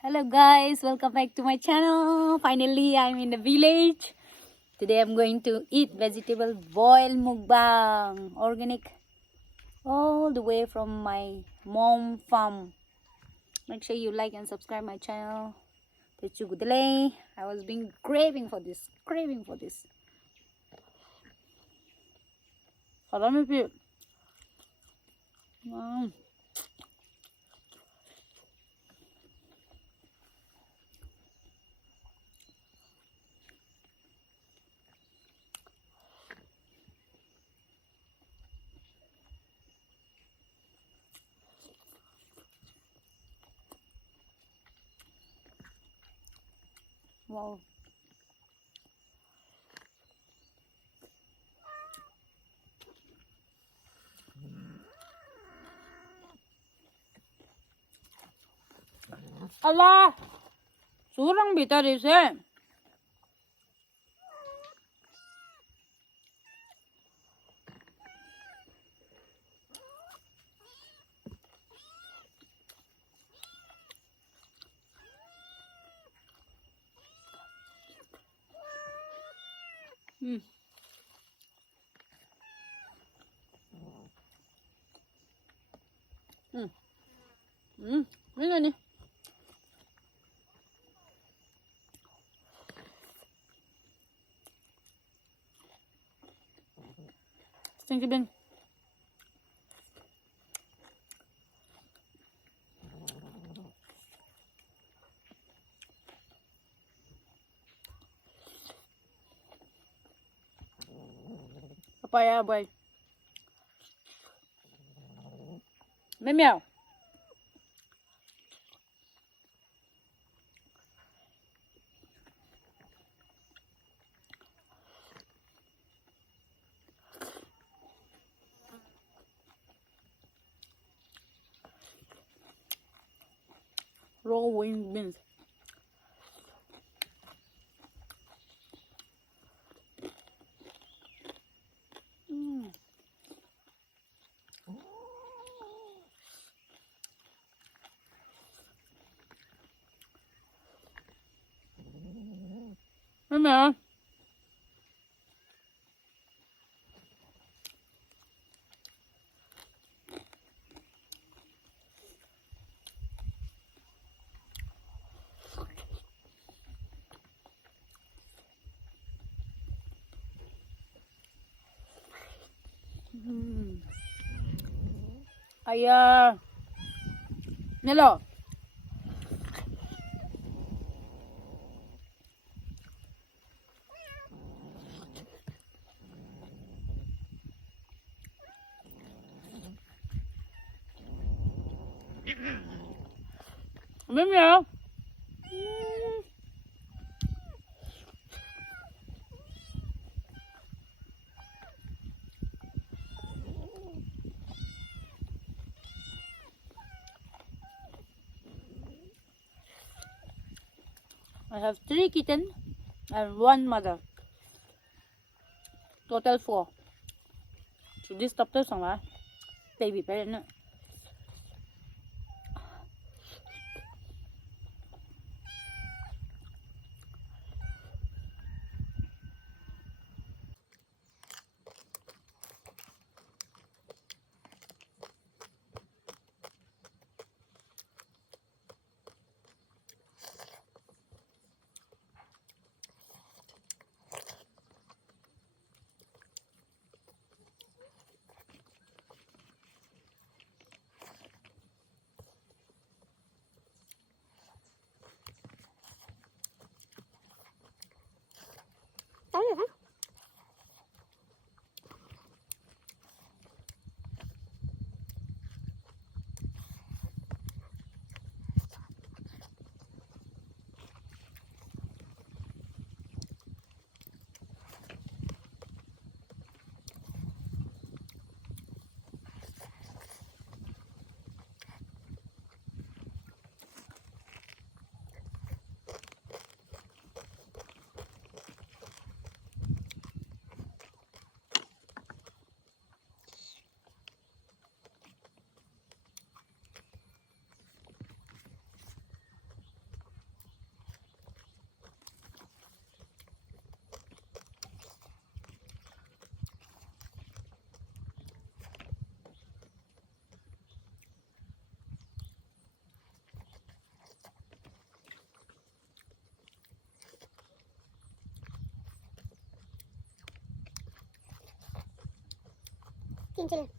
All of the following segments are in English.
Hello guys, welcome back to my channel. Finally, I'm in the village. Today I'm going to eat vegetable boil mukbang, organic, all the way from my mom farm. Make sure you like and subscribe my channel. I was being craving for this. 사람이 wow. Allah, surang bitar ise. Hmm. Hmm. Hmm. Ini nih. Thank you, Ben. Papaya boy. Meow. Raw wing beans. Meow. Ayah. Nelo. Meow. I have 3 kittens and 1 mother. Total 4. So this top to xong rồi. Baby parent nữa. กินสิเลย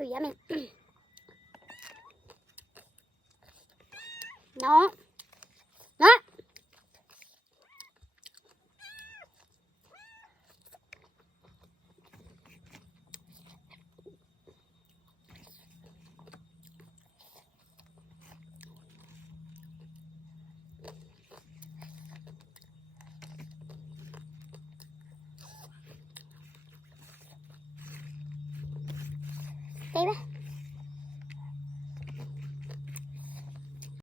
Oh, yummy. No. No. Đây ba.